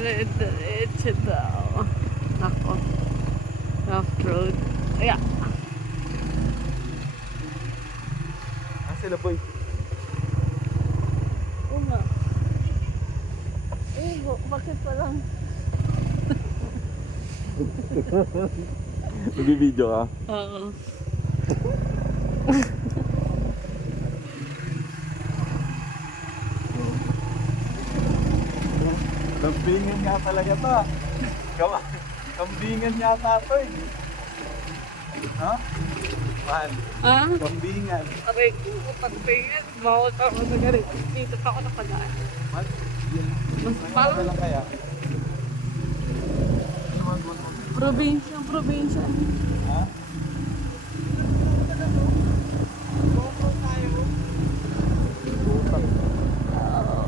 Diretso daw. Ako. Rough road. Ayan. Sila boy. Oo nga. Eh, bakit pa lang? Nag-video ka? Oo. Kambingan nga talaga to. Kambingan yata to eh. Ha? Man, Ah? kambingan. Aray ko, pagpingin. Bawal pa ako sa galing. Dito pa ako napadaan. Man, yun. Mas Ano parang ka lang kaya? Ano man mo? probinsya. Ha?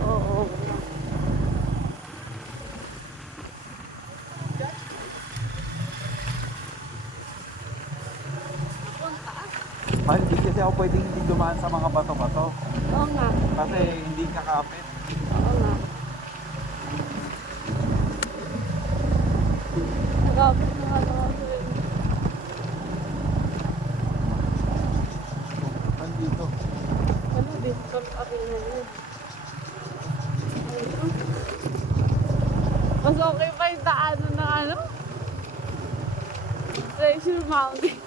Oo. Man, hindi kasi ako pwedeng hindi dumaan sa mga bato-bato. Oo nga. Kasi hindi kakapit. Oo nga. Nagapit na nga ako. Nandito. Ano, dito kami na yun. Mas okay pa yung daanan na ano? Treasure Mountain.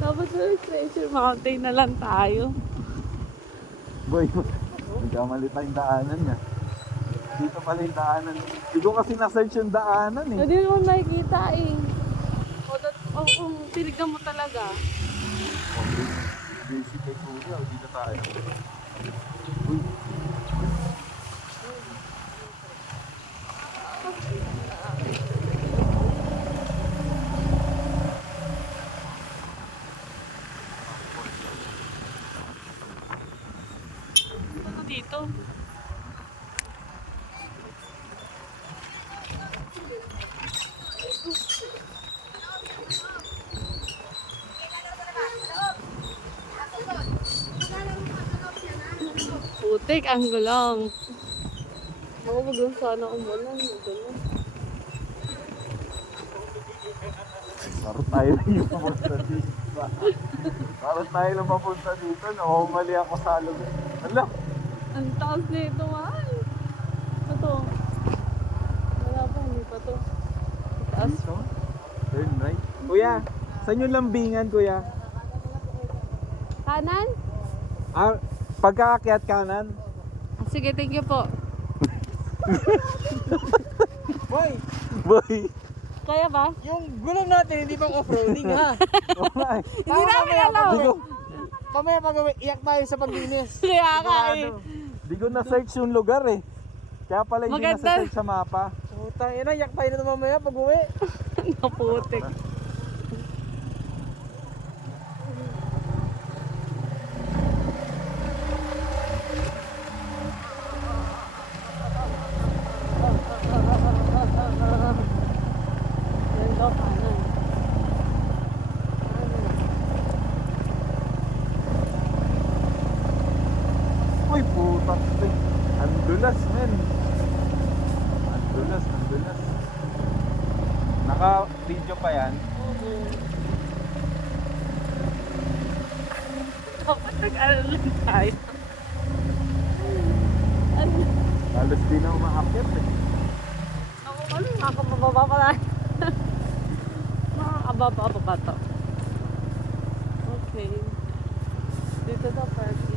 Dapat sa Treasure Mountain na lang tayo. Boy, nagkamali pa yung daanan niya. Dito pala yung daanan. Hindi ko kasi na-search yung daanan eh. Hindi mo nakikita eh. O kung tinignan mo talaga. Basic kay Kuya, o dito tayo. Uy. Ano dito? Putik, ang gulong. Ako maglang sana umulan. Ganun. Parang tayo lang yung papunta dito. Parang tayo lang papunta dito. Nakumali ako sa alog. Alam. Ang taas nito, man. Ito. Wala pa, hindi pa to. Taas. Dito? Turn right. Kuya, saan yung lambingan, kuya? Kanan? Ah, pagkaakyat kanan. Sige, thank you po. Boy, Boy. Kaya ba? yung gulong natin hindi pang off-roading ha. Okay. Hindi namin alam. Di ko, Pamaya pag iyak tayo sa paglinis. Kaya ka eh. di ko na-search yung lugar eh. Kaya pala hindi Maganda. na-search sa mapa. Putang ina, iyak tayo na mamaya pag uwi. Naputik. Yan daw, kanan. Uy, putak. Ang dulas, men. Ang dulas, ang dulas. Naka-video pa yan. Dapat nag-aral lang tayo. Ano? Halos di na umaakyat eh. Ano? Makakababa pa lang. Makakababa pa ba to? Okay. Dito daw first.